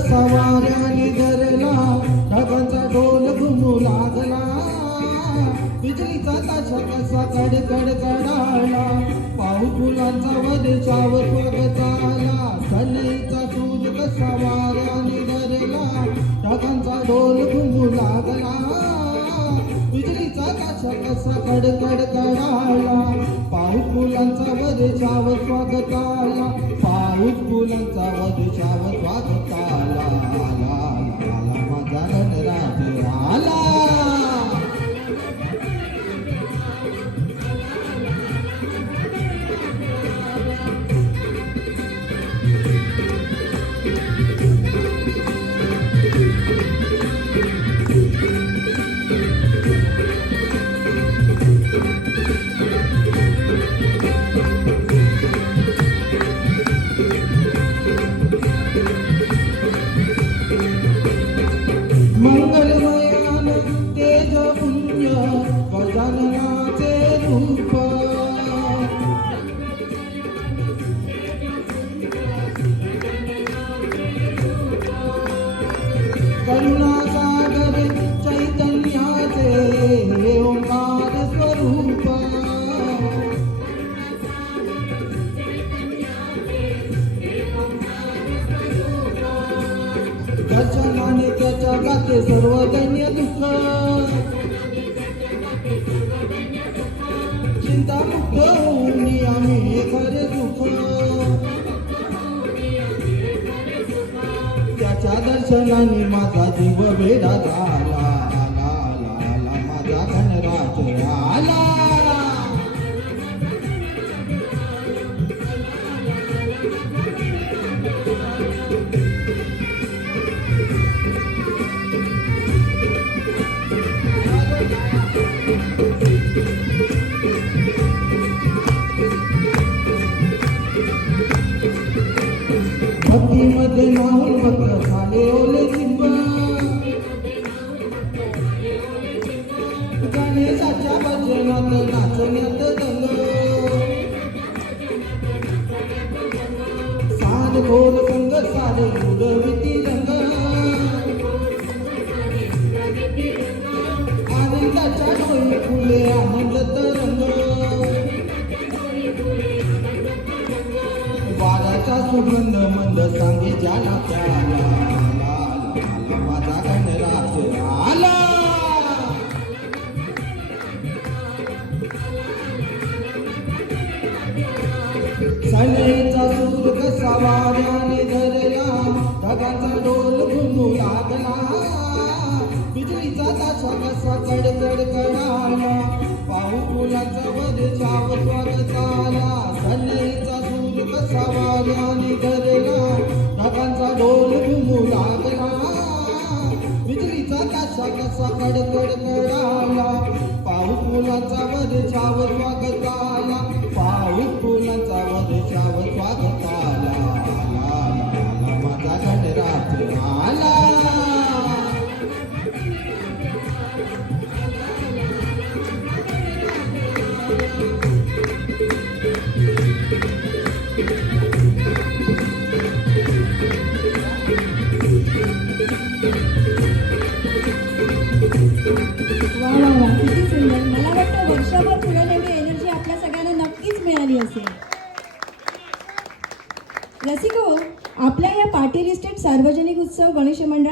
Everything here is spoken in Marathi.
कसा वाऱ्याने धरला, ढगांचा ढोल घुमू लागला, बिजलीचा ताशा कसा कडकड कडाला, पाऊस फुलांचा वदेशावर स्वागताला, सनईचा सूर कसा वाऱ्याने धरला, ढगांचा ढोल घुमू लागला, बिजलीचा ताशा कसा कडकड कडाला, पाऊस फुलांचा वदेशावर स्वागताला, पाऊस फुलांचा वदेशावर स्वागताला, आला आला माझा गणराज आला. मंगलमयान तेज पुण्य गजाननाचे रूप, करुणासागर चैतन्याचे ओंकार स्वरूप, दर्शनाने त्याच्या गाते सर्व दैन्य दुःख, चिंतामुक्त होऊन आम्ही खरे सुख, त्याच्या दर्शनाने माझा जीव वेडा झाला, आला आला माझा गणराज आला. भक्तीमध्ये नाहून भक्त झाले ओले चिंब, गणेशाच्या भजनात नाचण्यात दंग, साध घोर संग सारे उडविती रंग, आनंदाच्या डोई फुले आनंद तरंग, वाऱ्याचा सुगंध मंद सांगे ज्याला त्याला, आला माझा गणराज आला. सनईचा सूर कसा वाऱ्याने धरला, ढगांचा ढोल घुमू लागला, बिजलीचा ताशा कसा कडकड कडाला, पाऊस फुलांचा वदेशावर स्वागताला, सनईचा सूर कसा वाऱ्याने धरला, ढगांचा ढोल घुमू लागला, बिजलीचा ताशा कसा कडकड कडाला, पाऊस फुलांचा वदेशावर स्वागताला, पाऊस फुलांचा वदेशावर स्वागताला, आला माझा गणराज आला. वा वा वा, किती सुंदर. मला वाटतं वर्षभर पुढे एवढी एनर्जी आपल्या सगळ्यांना नक्कीच मिळाली असेल. रसिको, आपल्या या पाटील इस्टेट सार्वजनिक उत्सव गणेश मंडळ